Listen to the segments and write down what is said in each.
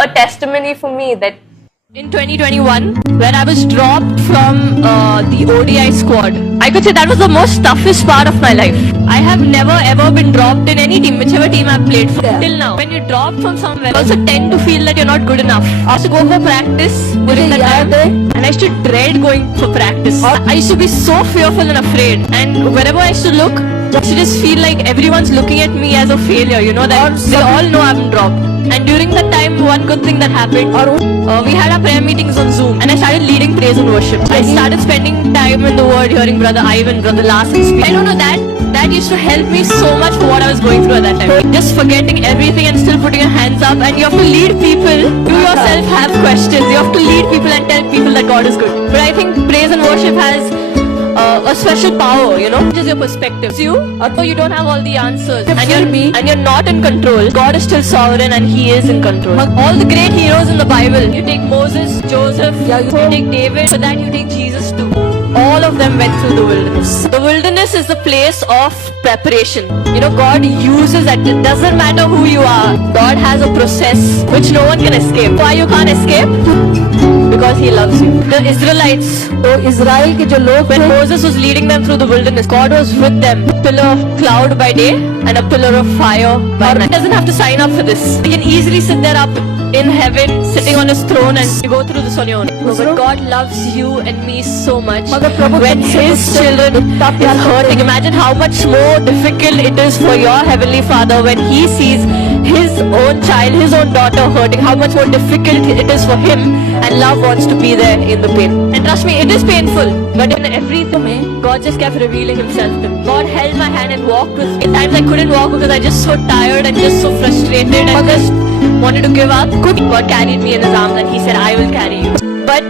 a testimony for me that in 2021, when I was dropped from the ODI squad, I could say that was the most toughest part of my life. I have never ever been dropped in any team, whichever team I've played for till now. When you're dropped from somewhere, you also tend to feel that you're not good enough. I used to go for practice during that time, and I used to dread going for practice. I used to be so fearful and afraid, and wherever I used to look, I used to just feel like everyone's looking at me as a failure, you know, that they all know I'm dropped. And during that time, one good thing that happened, we had our prayer meetings on Zoom, and I started leading praise and worship. I started spending time in the Word, hearing Brother Ivan, Brother Larson speak. I don't know, that used to help me so much for what I was going through at that time. Just forgetting everything and still putting your hands up, and you have to lead people. You yourself have questions. You have to lead people and tell people that God is good. But I think praise and worship has a special power, you know, just your perspective. Although you don't have all the answers, and you're not in control, God is still sovereign and He is in control. All the great heroes in the Bible, you take Moses, Joseph, you take David, for that you take Jesus too. All of them went through the wilderness. The wilderness is the place of preparation. You know, God uses that. It doesn't matter who you are. God has a process which no one can escape. Why you can't escape? Because He loves you. The Israelites, when Moses was leading them through the wilderness, God was with them. A pillar of cloud by day and a pillar of fire by night. He doesn't have to sign up for this. He can easily sit there up in heaven, sitting on His throne, and you go through this on your own. But God loves you and me so much. When His children is hurting, imagine how much more difficult it is for your Heavenly Father when He sees His own child, His own daughter hurting, how much more difficult it is for Him, and love wants to be there in the pain. And trust me, it is painful, but in everything, God just kept revealing Himself to me. God held my hand and walked with me. At times I couldn't walk because I was just so tired and just so frustrated and just wanted to give up. God carried me in His arms and He said, I will carry you. But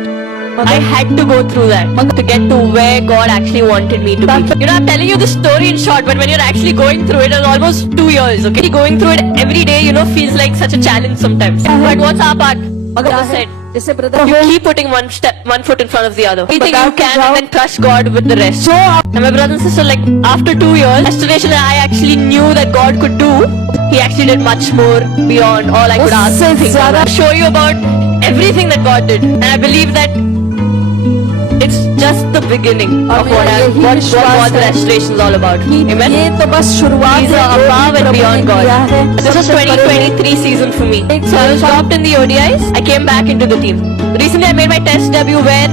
I had to go through that to get to where God actually wanted me to be. You know, I'm telling you the story in short, but when you're actually going through it, it's almost 2 years, okay? Going through it every day, you know, feels like such a challenge sometimes. But what's our part? God said, you keep putting one foot in front of the other. Everything you can, and then trust God with the rest. And my brother and sister, like after 2 years, restoration that I actually knew that God could do, He actually did much more beyond all I could ask and think. I'll show you about everything that God did, and I believe that it's just the beginning of what the restoration is all about. Amen. He's above and beyond God. This was 2023 season for me. So I was dropped in the ODIs. I came back into the team. Recently I made my test debut where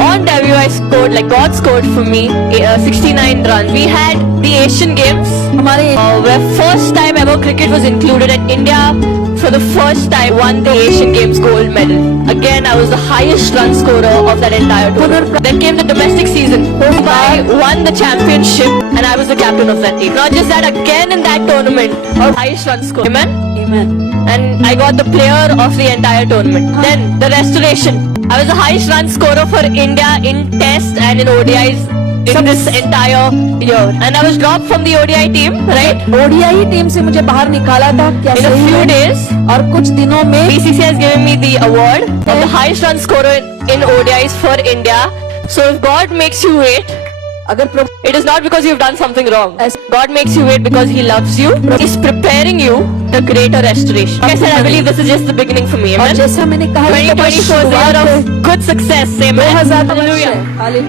on debut I scored, like God scored for me 69 runs. We had the Asian Games where first time ever cricket was included, and India for the first time won the Asian Games gold medal. Again, I was the highest run scorer of that entire tournament. Then came the domestic season. I won the championship and I was the captain of that team. Not just that, again in that tournament, highest run scorer. Amen? Amen. And I got the player of the entire tournament. Then the restoration. I was the highest run scorer for India in Test and in ODIs in this entire year. And I was dropped from the ODI team, right? ODI team से मुझे बाहर निकाला था क्या In a few days, और कुछ दिनों में BCCI has given me the award of the highest run scorer in ODIs for India. So if God makes you wait, it is not because you've done something wrong. God makes you wait because He loves you. He's preparing you the greater restoration. Like I said, I believe this is just the beginning for me. Amen. 2024 is the year of good success. Amen. Hallelujah.